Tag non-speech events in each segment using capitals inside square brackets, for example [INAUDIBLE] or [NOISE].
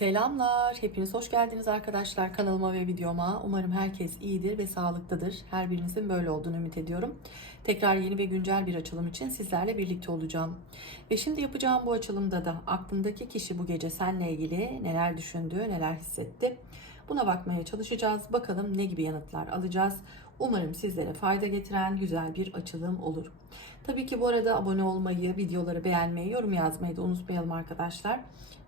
Selamlar, hepiniz hoş geldiniz arkadaşlar kanalıma ve videoma. Umarım herkes iyidir ve sağlıklıdır. Her birinizin böyle olduğunu ümit ediyorum. Tekrar yeni ve güncel bir açılım için sizlerle birlikte olacağım. Ve şimdi yapacağım bu açılımda da aklındaki kişi bu gece seninle ilgili neler düşündü, neler hissetti. Buna bakmaya çalışacağız. Bakalım ne gibi yanıtlar alacağız. Umarım sizlere fayda getiren güzel bir açılım olur. Tabii ki bu arada abone olmayı, videoları beğenmeyi, yorum yazmayı da unutmayalım arkadaşlar.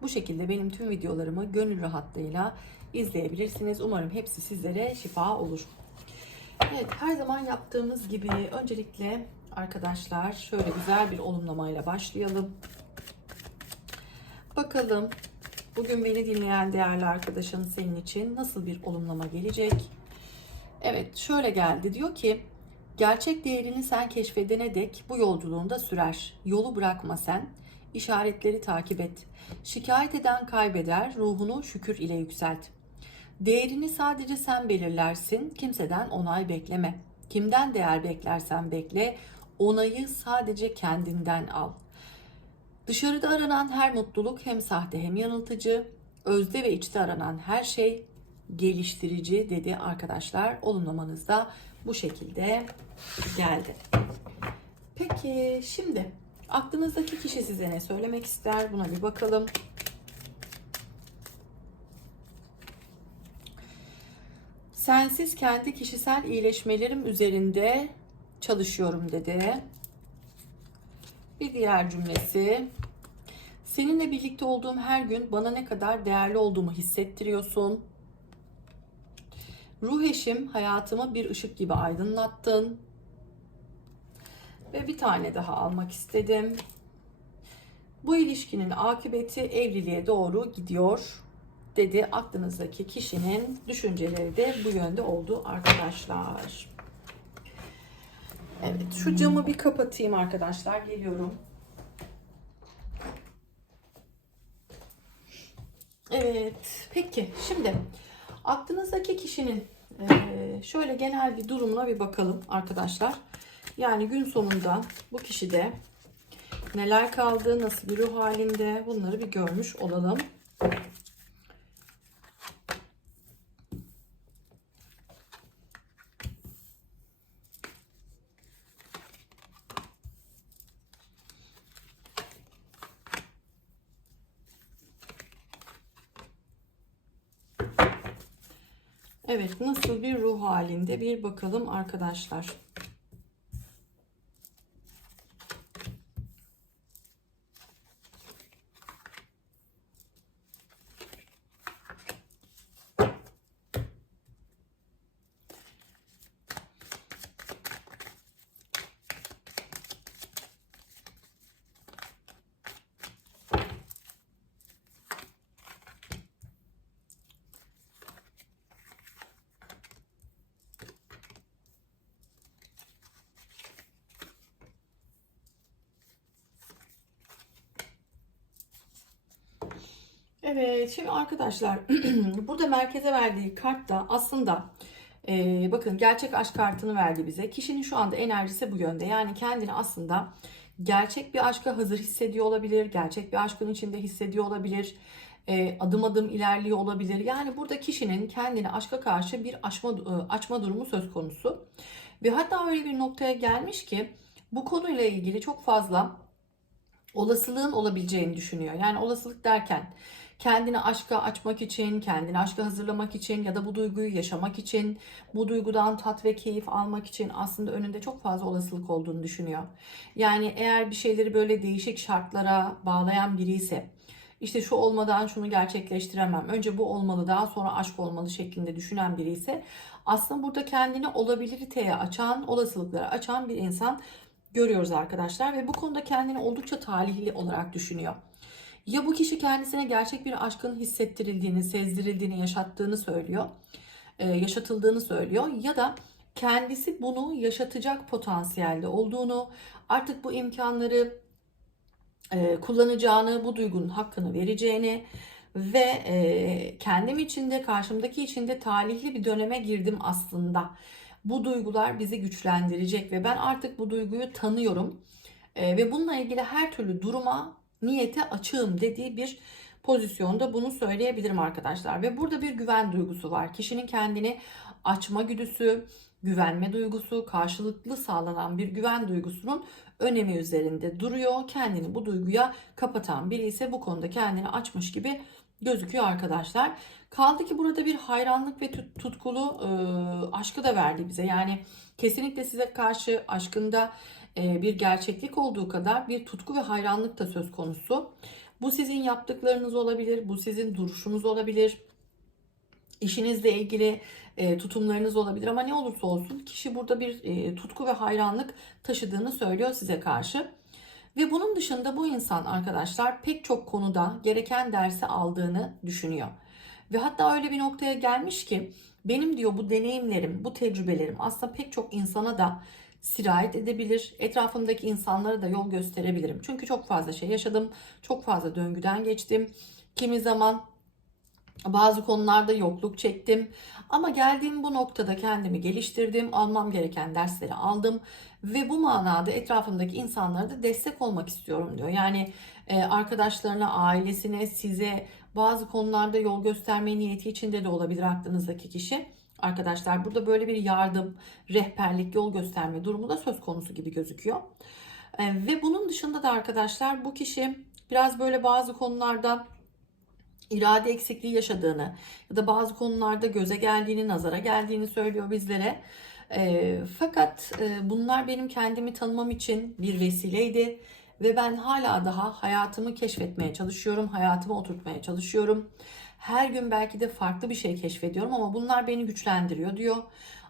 Bu şekilde benim tüm videolarımı gönül rahatlığıyla izleyebilirsiniz. Umarım hepsi sizlere şifa olur. Evet, her zaman yaptığımız gibi öncelikle arkadaşlar şöyle güzel bir olumlamayla başlayalım. Bakalım bugün beni dinleyen değerli arkadaşın senin için nasıl bir olumlama gelecek? Evet, şöyle geldi. Diyor ki Gerçek değerini sen keşfedene dek bu yolculuğunda sürer. Yolu bırakma sen. İşaretleri takip et. Şikayet eden kaybeder, ruhunu şükür ile yükselt. Değerini sadece sen belirlersin, kimseden onay bekleme. Kimden değer beklersen bekle, onayı sadece kendinden al. Dışarıda aranan her mutluluk hem sahte hem yanıltıcı, özde ve içte aranan her şey geliştirici dedi arkadaşlar. Olumlamanızda bu şekilde geldi. Peki şimdi aklınızdaki kişi size ne söylemek ister? Buna bir bakalım. Sensiz kendi kişisel iyileşmelerim üzerinde çalışıyorum dedi. Bir diğer cümlesi. Seninle birlikte olduğum her gün bana ne kadar değerli olduğumu hissettiriyorsun. Ruh eşim hayatımı bir ışık gibi aydınlattın. Ve bir tane daha almak istedim. Bu ilişkinin akıbeti evliliğe doğru gidiyor dedi. Aklınızdaki kişinin düşünceleri de bu yönde oldu arkadaşlar. Evet şu camı bir kapatayım arkadaşlar. Geliyorum. Evet peki şimdi aklınızdaki kişinin e, şöyle genel bir durumuna bir bakalım arkadaşlar. Yani gün sonunda bu kişide neler kaldı, nasıl bir ruh halinde bunları bir görmüş olalım. Evet nasıl bir ruh halinde bir bakalım arkadaşlar. Evet şimdi arkadaşlar [CLEARS THROAT] burada merkeze verdiği kart da aslında e, bakın gerçek aşk kartını verdi bize. Kişinin şu anda enerjisi bu yönde. Yani kendini aslında gerçek bir aşka hazır hissediyor olabilir. Gerçek bir aşkın içinde hissediyor olabilir. E, adım adım ilerliyor olabilir. Yani burada kişinin kendini aşka karşı bir açma, e, açma durumu söz konusu. Ve hatta öyle bir noktaya gelmiş ki bu konuyla ilgili çok fazla olasılığın olabileceğini düşünüyor. Yani olasılık derken kendini aşka açmak için, kendini aşka hazırlamak için ya da bu duyguyu yaşamak için, bu duygudan tat ve keyif almak için aslında önünde çok fazla olasılık olduğunu düşünüyor. Yani eğer bir şeyleri böyle değişik şartlara bağlayan biri ise işte şu olmadan şunu gerçekleştiremem. Önce bu olmalı daha sonra aşk olmalı şeklinde düşünen biri ise aslında burada kendini olabiliteye açan, olasılıklara açan bir insan görüyoruz arkadaşlar ve bu konuda kendini oldukça talihli olarak düşünüyor. Ya bu kişi kendisine gerçek bir aşkın hissettirildiğini, sezdirildiğini, yaşattığını söylüyor, e, yaşatıldığını söylüyor ya da kendisi bunu yaşatacak potansiyelde olduğunu, artık bu imkanları e, kullanacağını, bu duygunun hakkını vereceğini ve e, kendim içinde, karşımdaki içinde talihli bir döneme girdim aslında. Bu duygular bizi güçlendirecek ve ben artık bu duyguyu tanıyorum. Ve bununla ilgili her türlü duruma niyete açığım dediği bir pozisyonda bunu söyleyebilirim arkadaşlar. Ve burada bir güven duygusu var. Kişinin kendini açma güdüsü, güvenme duygusu, karşılıklı sağlanan bir güven duygusunun önemi üzerinde duruyor. Kendini bu duyguya kapatan biri ise bu konuda kendini açmış gibi gözüküyor arkadaşlar. Kaldı ki burada bir hayranlık ve tut- tutkulu e, aşkı da verdi bize. Yani kesinlikle size karşı aşkında bir gerçeklik olduğu kadar bir tutku ve hayranlık da söz konusu. Bu sizin yaptıklarınız olabilir, bu sizin duruşunuz olabilir, işinizle ilgili e, tutumlarınız olabilir ama ne olursa olsun kişi burada bir e, tutku ve hayranlık taşıdığını söylüyor size karşı. Ve bunun dışında bu insan arkadaşlar pek çok konuda gereken dersi aldığını düşünüyor. Ve hatta öyle bir noktaya gelmiş ki benim diyor bu deneyimlerim, bu tecrübelerim aslında pek çok insana da sirayet edebilir. Etrafımdaki insanlara da yol gösterebilirim. Çünkü çok fazla şey yaşadım. Çok fazla döngüden geçtim. Kimi zaman bazı konularda yokluk çektim. Ama geldiğim bu noktada kendimi geliştirdim. Almam gereken dersleri aldım. Ve bu manada etrafımdaki insanlara da destek olmak istiyorum diyor. Yani e, arkadaşlarına, ailesine, size bazı konularda yol gösterme niyeti içinde de olabilir aklınızdaki kişi. Arkadaşlar burada böyle bir yardım, rehberlik, yol gösterme durumu da söz konusu gibi gözüküyor. E, ve bunun dışında da arkadaşlar bu kişi biraz böyle bazı konularda irade eksikliği yaşadığını ya da bazı konularda göze geldiğini, nazara geldiğini söylüyor bizlere. E, fakat e, bunlar benim kendimi tanımam için bir vesileydi ve ben hala daha hayatımı keşfetmeye çalışıyorum, hayatımı oturtmaya çalışıyorum. Her gün belki de farklı bir şey keşfediyorum ama bunlar beni güçlendiriyor diyor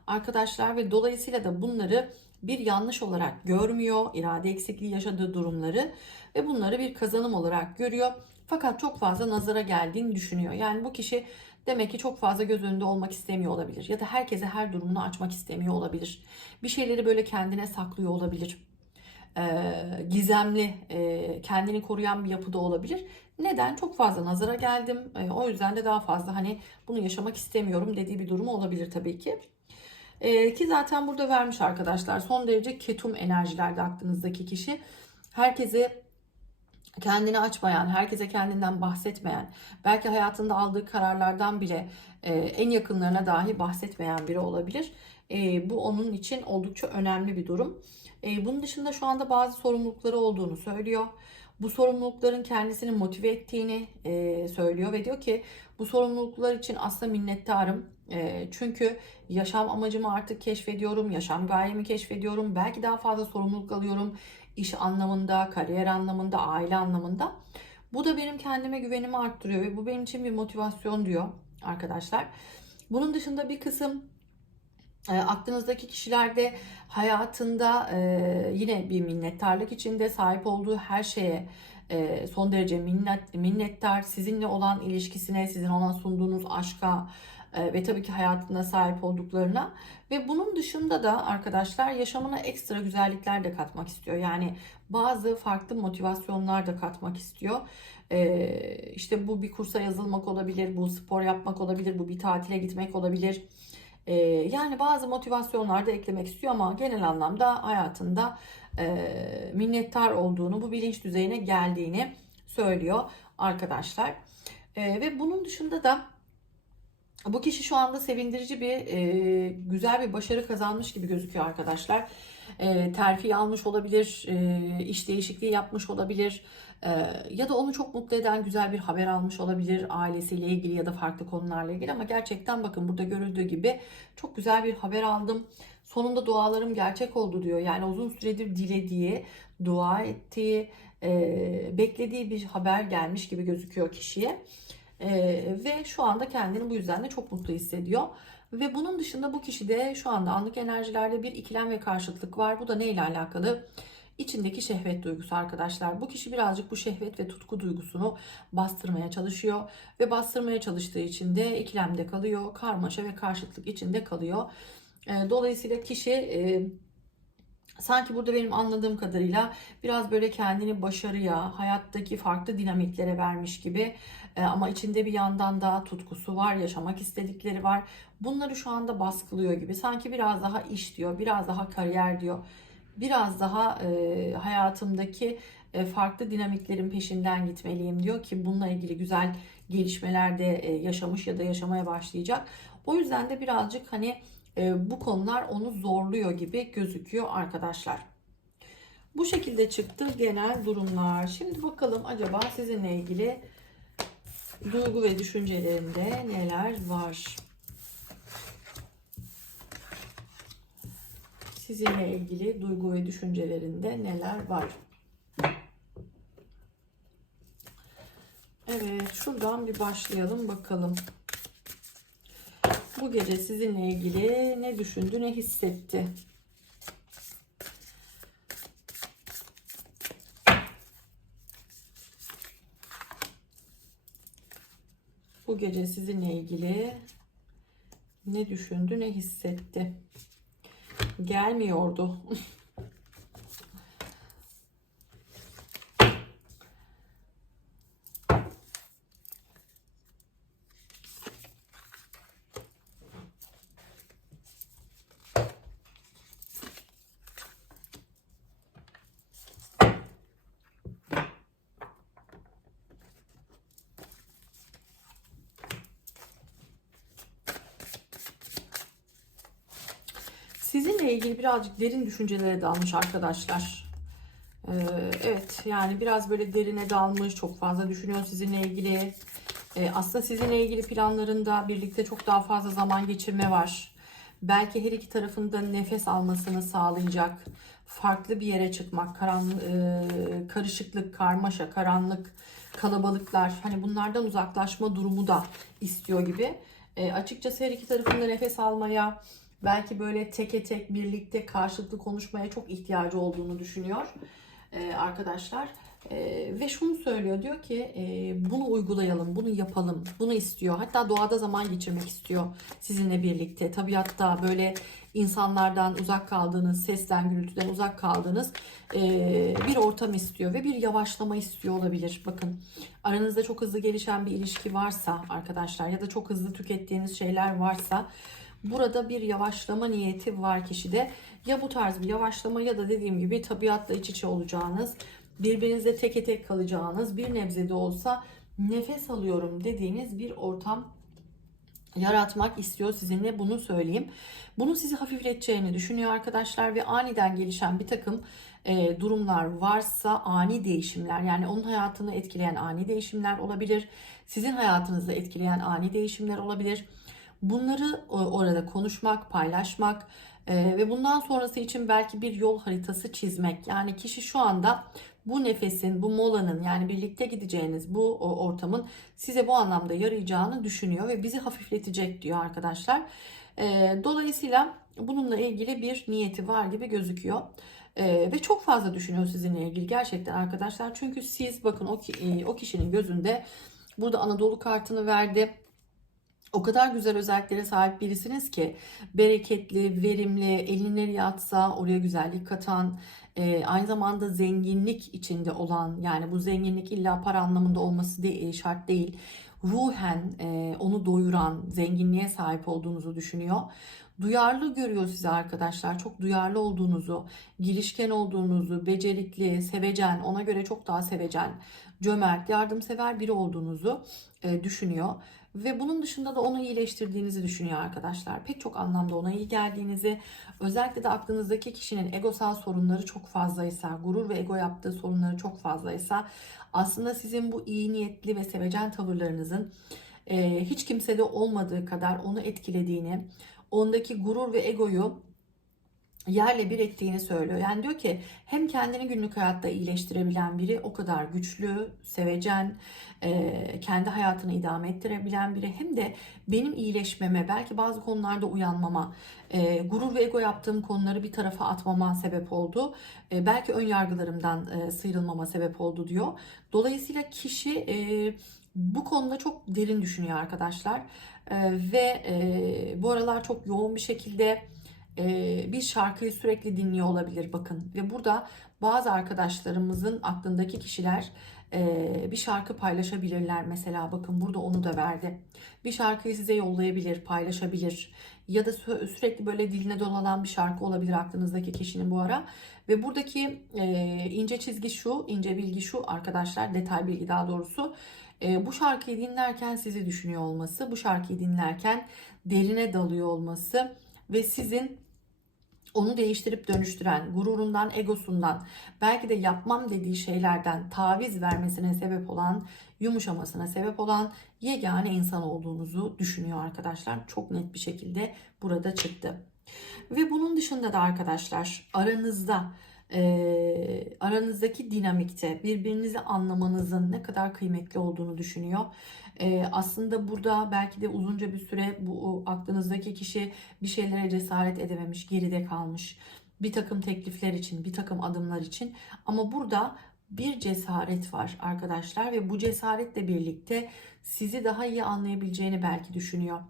arkadaşlar ve dolayısıyla da bunları bir yanlış olarak görmüyor, irade eksikliği yaşadığı durumları ve bunları bir kazanım olarak görüyor. Fakat çok fazla nazara geldiğini düşünüyor. Yani bu kişi demek ki çok fazla göz önünde olmak istemiyor olabilir. Ya da herkese her durumunu açmak istemiyor olabilir. Bir şeyleri böyle kendine saklıyor olabilir. Ee, gizemli, e, kendini koruyan bir yapıda olabilir. Neden? Çok fazla nazara geldim. E, o yüzden de daha fazla hani bunu yaşamak istemiyorum dediği bir durumu olabilir tabii ki. E, ki zaten burada vermiş arkadaşlar. Son derece ketum enerjilerde aklınızdaki kişi. Herkese kendini açmayan, herkese kendinden bahsetmeyen, belki hayatında aldığı kararlardan bile e, en yakınlarına dahi bahsetmeyen biri olabilir. E, bu onun için oldukça önemli bir durum. E, bunun dışında şu anda bazı sorumlulukları olduğunu söylüyor. Bu sorumlulukların kendisini motive ettiğini e, söylüyor ve diyor ki bu sorumluluklar için aslında minnettarım. E, çünkü yaşam amacımı artık keşfediyorum, yaşam gayemi keşfediyorum. Belki daha fazla sorumluluk alıyorum iş anlamında, kariyer anlamında, aile anlamında. Bu da benim kendime güvenimi arttırıyor ve bu benim için bir motivasyon diyor arkadaşlar. Bunun dışında bir kısım e, aklınızdaki kişilerde hayatında e, yine bir minnettarlık içinde sahip olduğu her şeye e, son derece minnet, minnettar, sizinle olan ilişkisine, sizin ona sunduğunuz aşka e, ve tabii ki hayatına sahip olduklarına ve bunun dışında da arkadaşlar yaşamına ekstra güzellikler de katmak istiyor. Yani bazı farklı motivasyonlar da katmak istiyor. E, işte bu bir kursa yazılmak olabilir, bu spor yapmak olabilir, bu bir tatile gitmek olabilir. E, yani bazı motivasyonlar da eklemek istiyor ama genel anlamda hayatında e, minnettar olduğunu, bu bilinç düzeyine geldiğini söylüyor arkadaşlar. E, ve bunun dışında da bu kişi şu anda sevindirici bir, e, güzel bir başarı kazanmış gibi gözüküyor arkadaşlar. E, terfi almış olabilir, e, iş değişikliği yapmış olabilir e, ya da onu çok mutlu eden güzel bir haber almış olabilir ailesiyle ilgili ya da farklı konularla ilgili ama gerçekten bakın burada görüldüğü gibi çok güzel bir haber aldım. Sonunda dualarım gerçek oldu diyor. Yani uzun süredir dilediği, dua ettiği, e, beklediği bir haber gelmiş gibi gözüküyor kişiye. Ee, ve şu anda kendini bu yüzden de çok mutlu hissediyor. Ve bunun dışında bu kişide şu anda anlık enerjilerde bir ikilem ve karşıtlık var. Bu da neyle alakalı? İçindeki şehvet duygusu arkadaşlar. Bu kişi birazcık bu şehvet ve tutku duygusunu bastırmaya çalışıyor. Ve bastırmaya çalıştığı için de ikilemde kalıyor. Karmaşa ve karşıtlık içinde kalıyor. Ee, dolayısıyla kişi... Sanki burada benim anladığım kadarıyla biraz böyle kendini başarıya, hayattaki farklı dinamiklere vermiş gibi e, ama içinde bir yandan da tutkusu var, yaşamak istedikleri var. Bunları şu anda baskılıyor gibi. Sanki biraz daha iş diyor, biraz daha kariyer diyor. Biraz daha e, hayatımdaki e, farklı dinamiklerin peşinden gitmeliyim diyor ki bununla ilgili güzel gelişmeler de e, yaşamış ya da yaşamaya başlayacak. O yüzden de birazcık hani e, bu konular onu zorluyor gibi gözüküyor arkadaşlar. Bu şekilde çıktı genel durumlar. Şimdi bakalım acaba sizinle ilgili duygu ve düşüncelerinde neler var? Sizinle ilgili duygu ve düşüncelerinde neler var? Evet, şuradan bir başlayalım bakalım. Bu gece sizinle ilgili ne düşündü, ne hissetti? Bu gece sizinle ilgili ne düşündü, ne hissetti? Gelmiyordu. [LAUGHS] Sizinle ilgili birazcık derin düşüncelere dalmış arkadaşlar. Ee, evet yani biraz böyle derine dalmış, çok fazla düşünüyor sizinle ilgili. Ee, aslında sizinle ilgili planlarında birlikte çok daha fazla zaman geçirme var. Belki her iki tarafında nefes almasını sağlayacak. Farklı bir yere çıkmak, karan, e, karışıklık, karmaşa, karanlık, kalabalıklar. Hani bunlardan uzaklaşma durumu da istiyor gibi. E, açıkçası her iki tarafında nefes almaya, belki böyle teke tek birlikte karşılıklı konuşmaya çok ihtiyacı olduğunu düşünüyor e, arkadaşlar. E, ve şunu söylüyor diyor ki e, bunu uygulayalım, bunu yapalım, bunu istiyor. Hatta doğada zaman geçirmek istiyor sizinle birlikte. Tabiatta böyle insanlardan uzak kaldığınız, sesten, gürültüden uzak kaldığınız e, bir ortam istiyor ve bir yavaşlama istiyor olabilir. Bakın aranızda çok hızlı gelişen bir ilişki varsa arkadaşlar ya da çok hızlı tükettiğiniz şeyler varsa Burada bir yavaşlama niyeti var kişide. Ya bu tarz bir yavaşlama ya da dediğim gibi tabiatla iç içe olacağınız, birbirinizle teke tek kalacağınız, bir nebze de olsa nefes alıyorum dediğiniz bir ortam yaratmak istiyor sizinle bunu söyleyeyim. Bunu sizi hafifleteceğini düşünüyor arkadaşlar ve aniden gelişen bir takım e, durumlar varsa ani değişimler yani onun hayatını etkileyen ani değişimler olabilir. Sizin hayatınızı etkileyen ani değişimler olabilir. Bunları orada konuşmak, paylaşmak e, ve bundan sonrası için belki bir yol haritası çizmek. Yani kişi şu anda bu nefesin, bu molanın yani birlikte gideceğiniz bu ortamın size bu anlamda yarayacağını düşünüyor ve bizi hafifletecek diyor arkadaşlar. E, dolayısıyla bununla ilgili bir niyeti var gibi gözüküyor. Ee, ve çok fazla düşünüyor sizinle ilgili gerçekten arkadaşlar. Çünkü siz bakın o, o kişinin gözünde burada Anadolu kartını verdi o kadar güzel özelliklere sahip birisiniz ki bereketli, verimli, eline yatsa oraya güzellik katan, e, aynı zamanda zenginlik içinde olan yani bu zenginlik illa para anlamında olması de, e, şart değil. Ruhen e, onu doyuran zenginliğe sahip olduğunuzu düşünüyor. Duyarlı görüyor sizi arkadaşlar. Çok duyarlı olduğunuzu, girişken olduğunuzu, becerikli, sevecen, ona göre çok daha sevecen, cömert, yardımsever biri olduğunuzu e, düşünüyor. Ve bunun dışında da onu iyileştirdiğinizi düşünüyor arkadaşlar. Pek çok anlamda ona iyi geldiğinizi, özellikle de aklınızdaki kişinin egosal sorunları çok fazlaysa, gurur ve ego yaptığı sorunları çok fazlaysa aslında sizin bu iyi niyetli ve sevecen tavırlarınızın hiç kimsede olmadığı kadar onu etkilediğini, ondaki gurur ve egoyu yerle bir ettiğini söylüyor. Yani diyor ki hem kendini günlük hayatta iyileştirebilen biri o kadar güçlü, sevecen, e, kendi hayatını idame ettirebilen biri hem de benim iyileşmeme, belki bazı konularda uyanmama, e, gurur ve ego yaptığım konuları bir tarafa atmama sebep oldu. E, belki ön yargılarımdan sıyrılmama sebep oldu diyor. Dolayısıyla kişi bu konuda çok derin düşünüyor arkadaşlar. Ve bu aralar çok yoğun bir şekilde bir şarkıyı sürekli dinliyor olabilir bakın. Ve burada bazı arkadaşlarımızın aklındaki kişiler Ee, bir şarkı paylaşabilirler mesela bakın burada onu da verdi. Bir şarkıyı size yollayabilir, paylaşabilir ya da sü- sürekli böyle diline dolanan bir şarkı olabilir aklınızdaki kişinin bu ara. Ve buradaki e, ince çizgi şu, ince bilgi şu arkadaşlar, detay bilgi daha doğrusu. E, bu şarkıyı dinlerken sizi düşünüyor olması, bu şarkıyı dinlerken derine dalıyor olması ve sizin onu değiştirip dönüştüren, gururundan, egosundan, belki de yapmam dediği şeylerden taviz vermesine sebep olan, yumuşamasına sebep olan yegane insan olduğunuzu düşünüyor arkadaşlar. Çok net bir şekilde burada çıktı. Ve bunun dışında da arkadaşlar aranızda e, aranızdaki dinamikte birbirinizi anlamanızın ne kadar kıymetli olduğunu düşünüyor. E, aslında burada belki de uzunca bir süre bu aklınızdaki kişi bir şeylere cesaret edememiş, geride kalmış. Bir takım teklifler için, bir takım adımlar için. Ama burada bir cesaret var arkadaşlar ve bu cesaretle birlikte sizi daha iyi anlayabileceğini belki düşünüyor.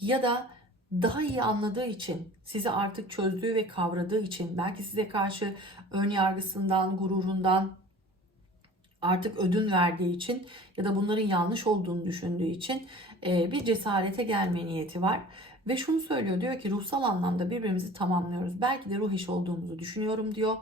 Ya da daha iyi anladığı için, sizi artık çözdüğü ve kavradığı için, belki size karşı ön yargısından, gururundan artık ödün verdiği için ya da bunların yanlış olduğunu düşündüğü için e, bir cesarete gelme niyeti var. Ve şunu söylüyor diyor ki ruhsal anlamda birbirimizi tamamlıyoruz. Belki de ruh işi olduğumuzu düşünüyorum diyor.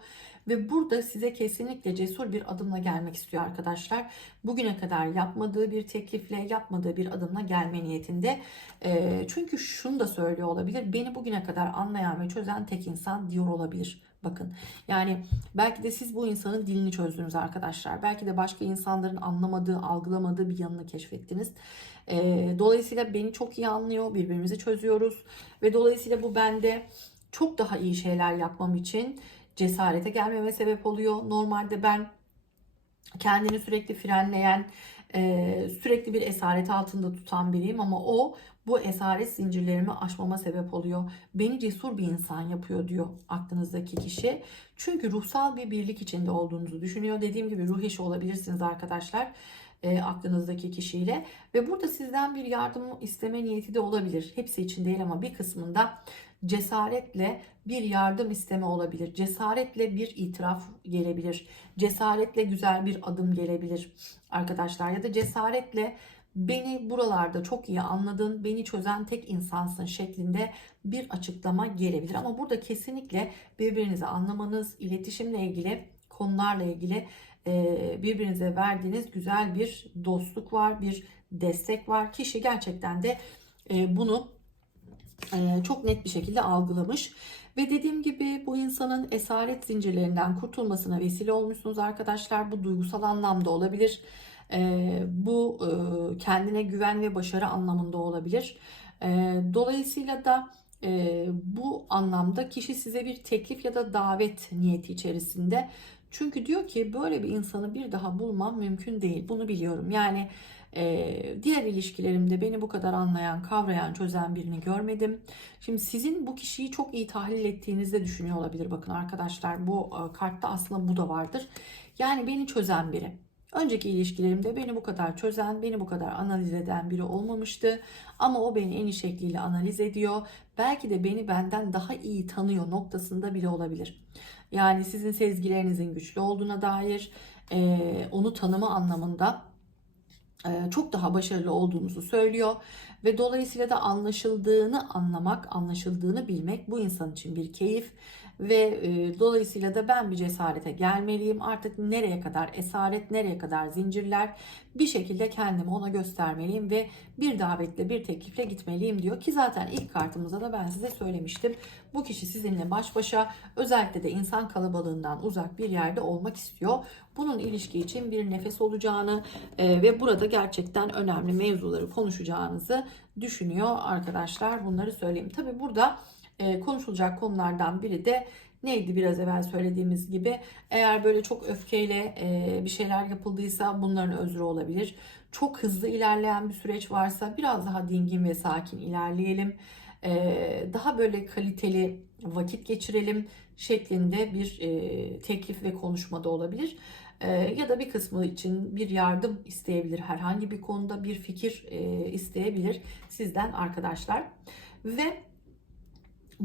Ve burada size kesinlikle cesur bir adımla gelmek istiyor arkadaşlar. Bugüne kadar yapmadığı bir teklifle, yapmadığı bir adımla gelme niyetinde. E, çünkü şunu da söylüyor olabilir. Beni bugüne kadar anlayan ve çözen tek insan diyor olabilir. Bakın yani belki de siz bu insanın dilini çözdünüz arkadaşlar. Belki de başka insanların anlamadığı, algılamadığı bir yanını keşfettiniz. Ee, dolayısıyla beni çok iyi anlıyor, birbirimizi çözüyoruz ve dolayısıyla bu bende çok daha iyi şeyler yapmam için cesarete gelmeme sebep oluyor. Normalde ben kendini sürekli frenleyen, e, sürekli bir esaret altında tutan biriyim ama o bu esaret zincirlerimi aşmama sebep oluyor. Beni cesur bir insan yapıyor diyor aklınızdaki kişi. Çünkü ruhsal bir birlik içinde olduğunuzu düşünüyor. Dediğim gibi ruh eşi olabilirsiniz arkadaşlar e, aklınızdaki kişiyle ve burada sizden bir yardım isteme niyeti de olabilir. Hepsi için değil ama bir kısmında cesaretle bir yardım isteme olabilir. Cesaretle bir itiraf gelebilir. Cesaretle güzel bir adım gelebilir arkadaşlar ya da cesaretle beni buralarda çok iyi anladın, beni çözen tek insansın şeklinde bir açıklama gelebilir. Ama burada kesinlikle birbirinizi anlamanız, iletişimle ilgili konularla ilgili birbirinize verdiğiniz güzel bir dostluk var, bir destek var. Kişi gerçekten de bunu çok net bir şekilde algılamış. Ve dediğim gibi bu insanın esaret zincirlerinden kurtulmasına vesile olmuşsunuz arkadaşlar. Bu duygusal anlamda olabilir. E, bu e, kendine güven ve başarı anlamında olabilir. E, dolayısıyla da e, bu anlamda kişi size bir teklif ya da davet niyeti içerisinde. Çünkü diyor ki böyle bir insanı bir daha bulmam mümkün değil. Bunu biliyorum. Yani ee, diğer ilişkilerimde beni bu kadar anlayan, kavrayan, çözen birini görmedim. Şimdi sizin bu kişiyi çok iyi tahlil ettiğinizde düşünüyor olabilir. Bakın arkadaşlar bu e, kartta aslında bu da vardır. Yani beni çözen biri. Önceki ilişkilerimde beni bu kadar çözen, beni bu kadar analiz eden biri olmamıştı. Ama o beni en iyi şekliyle analiz ediyor. Belki de beni benden daha iyi tanıyor noktasında bile olabilir. Yani sizin sezgilerinizin güçlü olduğuna dair, e, onu tanıma anlamında çok daha başarılı olduğunuzu söylüyor ve dolayısıyla da anlaşıldığını anlamak, anlaşıldığını bilmek bu insan için bir keyif ve e, dolayısıyla da ben bir cesarete gelmeliyim. Artık nereye kadar esaret, nereye kadar zincirler bir şekilde kendimi ona göstermeliyim ve bir davetle, bir teklifle gitmeliyim diyor ki zaten ilk kartımızda da ben size söylemiştim. Bu kişi sizinle baş başa özellikle de insan kalabalığından uzak bir yerde olmak istiyor. Bunun ilişki için bir nefes olacağını e, ve burada gerçekten önemli mevzuları konuşacağınızı düşünüyor arkadaşlar. Bunları söyleyeyim. Tabi burada konuşulacak konulardan biri de neydi biraz evvel söylediğimiz gibi eğer böyle çok öfkeyle e, bir şeyler yapıldıysa bunların özrü olabilir. Çok hızlı ilerleyen bir süreç varsa biraz daha dingin ve sakin ilerleyelim. E, daha böyle kaliteli vakit geçirelim şeklinde bir e, teklif ve konuşmada olabilir. E, ya da bir kısmı için bir yardım isteyebilir. Herhangi bir konuda bir fikir e, isteyebilir sizden arkadaşlar. Ve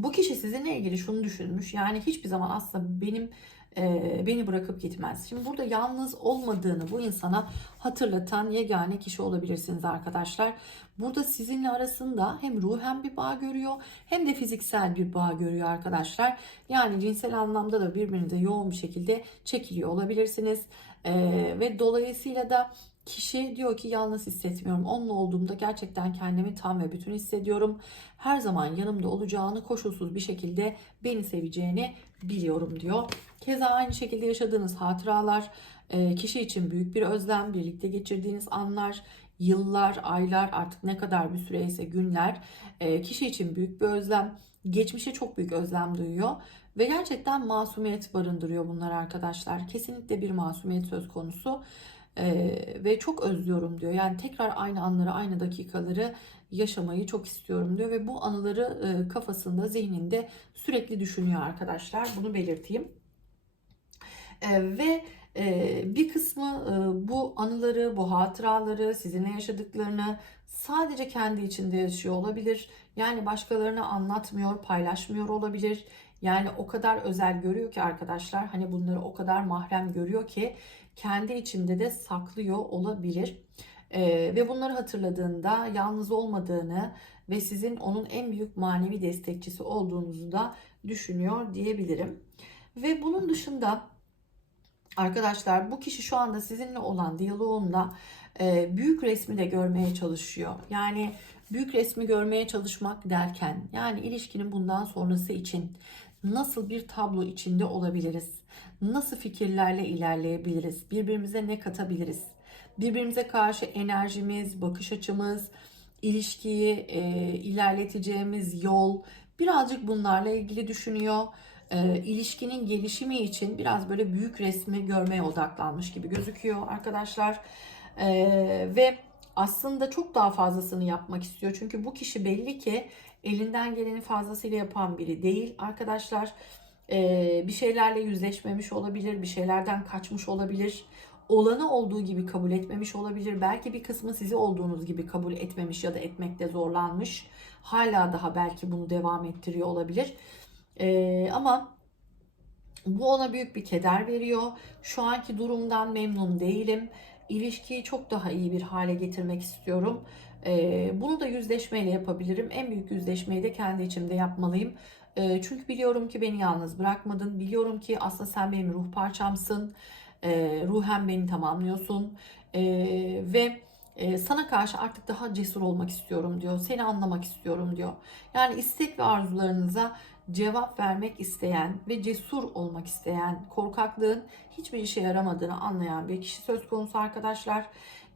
bu kişi sizinle ilgili şunu düşünmüş. Yani hiçbir zaman aslında benim e, beni bırakıp gitmez. Şimdi burada yalnız olmadığını bu insana hatırlatan yegane kişi olabilirsiniz arkadaşlar. Burada sizinle arasında hem ruhen bir bağ görüyor hem de fiziksel bir bağ görüyor arkadaşlar. Yani cinsel anlamda da birbirinize yoğun bir şekilde çekiliyor olabilirsiniz. E, ve dolayısıyla da Kişi diyor ki yalnız hissetmiyorum. Onunla olduğumda gerçekten kendimi tam ve bütün hissediyorum. Her zaman yanımda olacağını, koşulsuz bir şekilde beni seveceğini biliyorum diyor. Keza aynı şekilde yaşadığınız hatıralar, e, kişi için büyük bir özlem, birlikte geçirdiğiniz anlar, yıllar, aylar artık ne kadar bir süreyse günler e, kişi için büyük bir özlem, geçmişe çok büyük özlem duyuyor ve gerçekten masumiyet barındırıyor bunlar arkadaşlar. Kesinlikle bir masumiyet söz konusu. Ee, ve çok özlüyorum diyor. Yani tekrar aynı anları, aynı dakikaları yaşamayı çok istiyorum diyor ve bu anıları e, kafasında, zihninde sürekli düşünüyor arkadaşlar. Bunu belirteyim. E, ve e, bir kısmı e, bu anıları, bu hatıraları, sizinle yaşadıklarını sadece kendi içinde yaşıyor olabilir. Yani başkalarına anlatmıyor, paylaşmıyor olabilir. Yani o kadar özel görüyor ki arkadaşlar hani bunları o kadar mahrem görüyor ki kendi içinde de saklıyor olabilir. Ee, ve bunları hatırladığında yalnız olmadığını ve sizin onun en büyük manevi destekçisi olduğunuzu da düşünüyor diyebilirim. Ve bunun dışında arkadaşlar bu kişi şu anda sizinle olan diyaloğunda e, büyük resmi de görmeye çalışıyor. Yani büyük resmi görmeye çalışmak derken yani ilişkinin bundan sonrası için nasıl bir tablo içinde olabiliriz? Nasıl fikirlerle ilerleyebiliriz? Birbirimize ne katabiliriz? Birbirimize karşı enerjimiz, bakış açımız, ilişkiyi e, ilerleteceğimiz yol birazcık bunlarla ilgili düşünüyor. E, ilişkinin gelişimi için biraz böyle büyük resmi görmeye odaklanmış gibi gözüküyor arkadaşlar. E, ve aslında çok daha fazlasını yapmak istiyor. Çünkü bu kişi belli ki elinden geleni fazlasıyla yapan biri değil arkadaşlar. Ee, bir şeylerle yüzleşmemiş olabilir, bir şeylerden kaçmış olabilir. Olanı olduğu gibi kabul etmemiş olabilir. Belki bir kısmı sizi olduğunuz gibi kabul etmemiş ya da etmekte zorlanmış. Hala daha belki bunu devam ettiriyor olabilir. Ee, ama bu ona büyük bir keder veriyor. Şu anki durumdan memnun değilim. İlişkiyi çok daha iyi bir hale getirmek istiyorum. Ee, bunu da yüzleşmeyle yapabilirim. En büyük yüzleşmeyi de kendi içimde yapmalıyım. Ee, çünkü biliyorum ki beni yalnız bırakmadın. Biliyorum ki aslında sen benim ruh parçamsın. Ee, ruhen beni tamamlıyorsun. Ve e, sana karşı artık daha cesur olmak istiyorum diyor. Seni anlamak istiyorum diyor. Yani istek ve arzularınıza cevap vermek isteyen ve cesur olmak isteyen, korkaklığın hiçbir işe yaramadığını anlayan bir kişi söz konusu arkadaşlar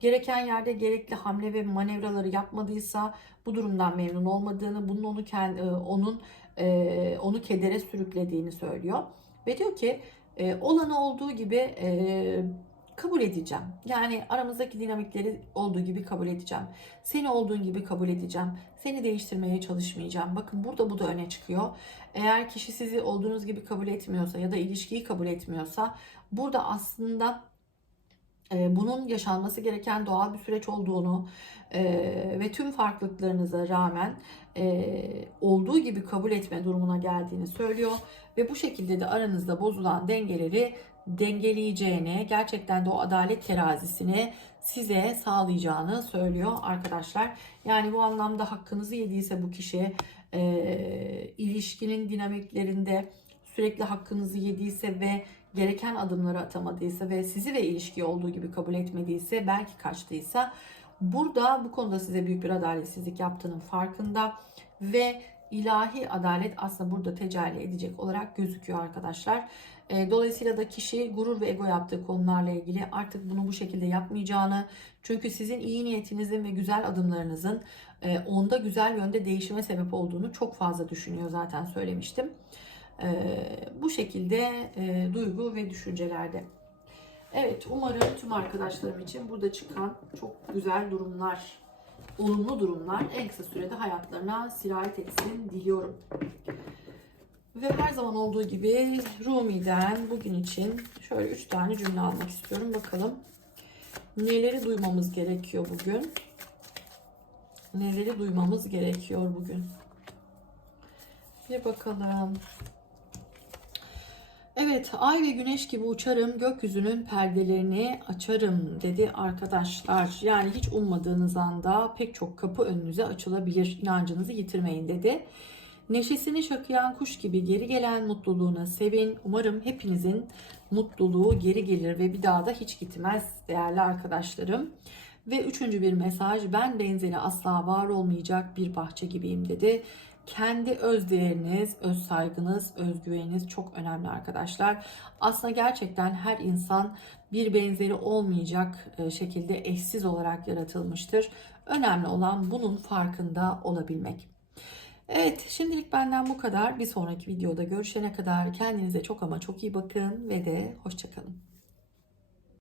gereken yerde gerekli hamle ve manevraları yapmadıysa bu durumdan memnun olmadığını, bunun onu kendi, e, onun e, onu kedere sürüklediğini söylüyor ve diyor ki e, olanı olduğu gibi kabul edeceğim. Yani aramızdaki dinamikleri olduğu gibi kabul edeceğim. Seni olduğun gibi kabul edeceğim. Seni değiştirmeye çalışmayacağım. Bakın burada bu da öne çıkıyor. Eğer kişi sizi olduğunuz gibi kabul etmiyorsa ya da ilişkiyi kabul etmiyorsa burada aslında ee, bunun yaşanması gereken doğal bir süreç olduğunu e, ve tüm farklılıklarınıza rağmen e, olduğu gibi kabul etme durumuna geldiğini söylüyor ve bu şekilde de aranızda bozulan dengeleri dengeleyeceğini, gerçekten de o adalet terazisini size sağlayacağını söylüyor arkadaşlar. Yani bu anlamda hakkınızı yediyse bu kişi e, ilişkinin dinamiklerinde sürekli hakkınızı yediyse ve gereken adımları atamadıysa ve sizi ve ilişki olduğu gibi kabul etmediyse, belki kaçtıysa burada bu konuda size büyük bir adaletsizlik yaptığının farkında ve ilahi adalet aslında burada tecelli edecek olarak gözüküyor arkadaşlar. E, dolayısıyla da kişi gurur ve ego yaptığı konularla ilgili artık bunu bu şekilde yapmayacağını, çünkü sizin iyi niyetinizin ve güzel adımlarınızın e, onda güzel yönde değişime sebep olduğunu çok fazla düşünüyor zaten söylemiştim. Ee, bu şekilde e, duygu ve düşüncelerde. Evet umarım tüm arkadaşlarım için burada çıkan çok güzel durumlar, olumlu durumlar en kısa sürede hayatlarına sirayet etsin diliyorum. Ve her zaman olduğu gibi Rumi'den bugün için şöyle 3 tane cümle almak istiyorum. Bakalım neleri duymamız gerekiyor bugün? Neleri duymamız gerekiyor bugün? Bir bakalım. Evet, ay ve güneş gibi uçarım, gökyüzünün perdelerini açarım dedi arkadaşlar. Yani hiç ummadığınız anda pek çok kapı önünüze açılabilir. İnancınızı yitirmeyin dedi. Neşesini şakıyan kuş gibi geri gelen mutluluğuna sevin. Umarım hepinizin mutluluğu geri gelir ve bir daha da hiç gitmez değerli arkadaşlarım. Ve üçüncü bir mesaj ben benzeri asla var olmayacak bir bahçe gibiyim dedi. Kendi öz değeriniz, öz saygınız, özgüveniniz çok önemli arkadaşlar. Aslında gerçekten her insan bir benzeri olmayacak e, şekilde eşsiz olarak yaratılmıştır. Önemli olan bunun farkında olabilmek. Evet, şimdilik benden bu kadar. Bir sonraki videoda görüşene kadar kendinize çok ama çok iyi bakın ve de hoşçakalın.